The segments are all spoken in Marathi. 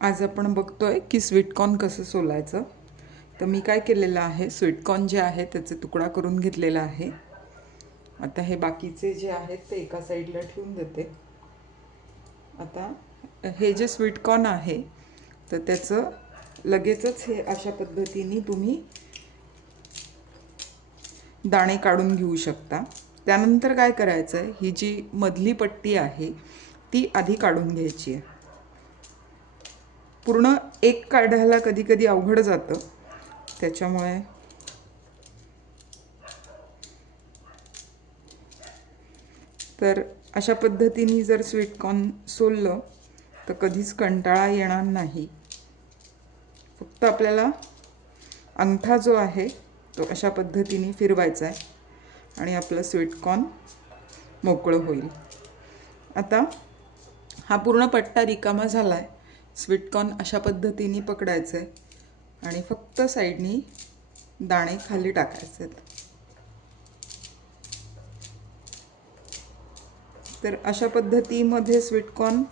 आज आपण बघतोय की स्वीटकॉर्न कसं सोलायचं. तर मी काय केलेलं आहे स्वीटकॉर्न जे आहे त्याचे तुकडा करून घेतलेला आहे. आता हे बाकीचे जे आहेत ते एका साईडला ठेवून देते. आता हे जे स्वीटकॉर्न आहे तर त्याचं लगेचच हे अशा पद्धतीने तुम्ही दाणे काढून घेऊ शकता. त्यानंतर काय करायचं आहे ही जी मधली पट्टी आहे ती आधी काढून घ्यायची आहे. पूर्ण एक काढायला कधी कधी अवघड जातं. त्याच्यामुळे तर अशा पद्धतीने जर स्वीटकॉर्न सोललं तर कधीच कंटाळा येणार नाही. फक्त आपल्याला अंगठा जो आहे तो अशा पद्धतीने फिरवायचा आहे आणि आपलं स्वीटकॉर्न मोकळं होईल. आता हा पूर्ण पट्टा रिकामा झाला आहे स्वीटकॉर्न अशा पद्धतीने पकडायचं आहे आणि फक्त साईडनी दाणे खाली टाकायचे आहेत तर अशा पद्धतीमध्ये स्वीटकॉर्न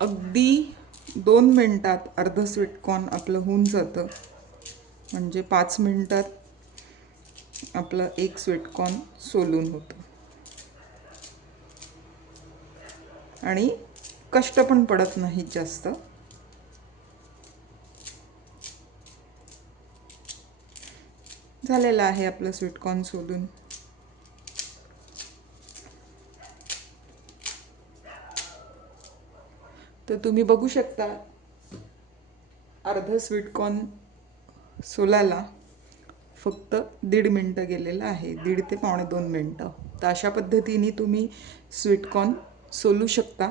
अगदी दोन मिनटात अर्ध स्वीटकॉर्न आपलं होऊन जातं. म्हणजे पाच मिनटात आपलं एक स्वीटकॉर्न सोलून होतं. आणि कष्ट पण पडत नाहीत जास्त. झालेलं आहे आपलं स्वीटकॉर्न सोलून तर तुम्ही बघू शकता अर्ध स्वीटकॉर्न सोलायला फक्त दीड मिनटं गेलेलं आहे. दीड ते पावणे दोन मिनटं. तर अशा पद्धतीने तुम्ही स्वीटकॉर्न सोलू शकता.